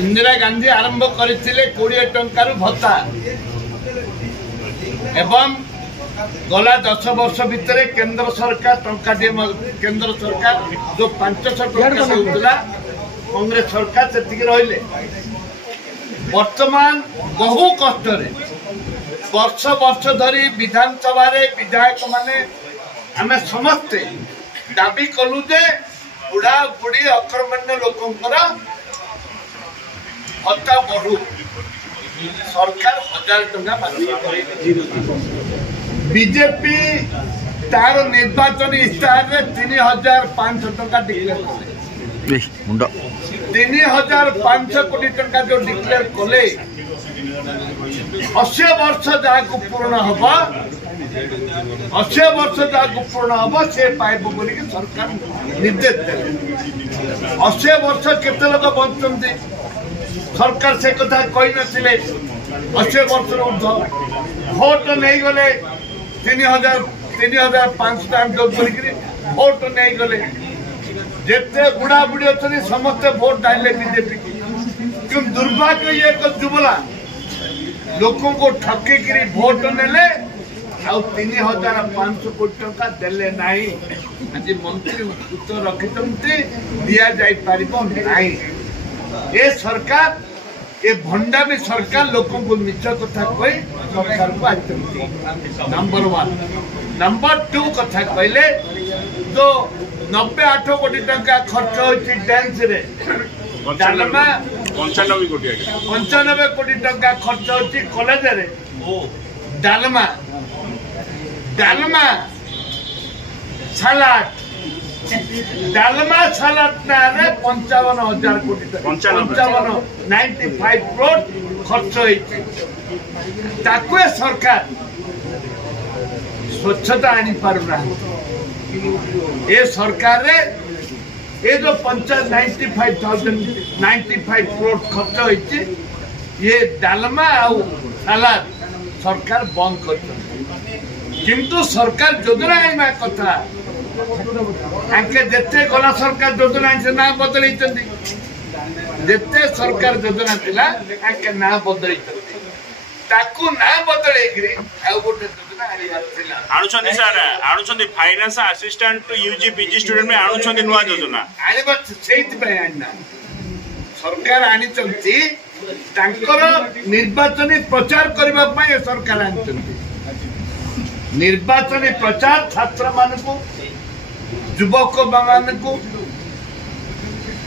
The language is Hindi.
इंदिरा गांधी आरंभ करथिले 20 टंकार भत्ता एवं गला 10 वर्ष भितर केंद्र सरकार केंद्र सरकार जो 500 टंका देउतला कांग्रेस सरकार से रहिले। वर्तमान बहु कष्ट वर्ष वर्ष धरी विधानसभा विधायक माने आम समस्ते दाबी कलु जे बुढ़ा बुढ़ी अकर्मण्य लोकंकर भत्ता बढ़ू सरकार 1000 टंका बीजेपी तार निर्वाचन इस्ताहार 3500 टंका डिक्लेयर कले 3500 कोटी टंका जो डिक्लेयर कले 80 वर्ष जहाँ पूर्ण हम 80 वर्ष जहाँ पूर्ण हम से पाइब बोल सरकार निर्देश दे 80 वर्ष केते लोक बंचते सरकार से कथा कही नथिले 80 वर्ष ऊर्ध भोट नहीं गले 3500 टाइम जो भोट नहीं गले जिते बुढ़ा बुढ़ी अच्छे समस्ते भोट डाले बीजेपी क्यों दुर्भाग्य ये एक जुबला लोकों को ठकिकी भोट नेले आउ 3500 कोटी टंका देले नाही आज मंत्री उत्तर रखिते दिया जाई पारिबो नाही। ये सरकार ये भंडामी सरकार लोकों को मिछ कथा कही सरकार को आते नंबर 1 नंबर 2 कथा कहले जो 98 कोटी टंका खर्च होची डांस रे डालमा 95 कोटी टंका खर्च होची कॉलेज रे डालमा डालमा सलाद ना रे 55,000 कोटी टंका 95 करोड़ खर्च होची ताको सरकार स्वच्छता आनी पारुना ये सरकार रे ये जो 95 करोड़ खर्च होती ये डालमा आउ सलाद सरकार बंद कर किंतु सरकार योजना आईमा कथा आंके जेते गला सरकार योजना से ना बदल जेते सरकार योजना थिला आंके ना बदल ताकू ना बदल आउ गोटे आनुछंदी सर आनुछंदी finance assistant to UG PG student में आनुछंदी नुवा योजना आनिबा सेहित पे आना सरकार आनी चंती तांकर निर्वाचन प्रचार करबा पय सरकार आनी चंती निर्वाचन प्रचार छात्र मान को युवक मान को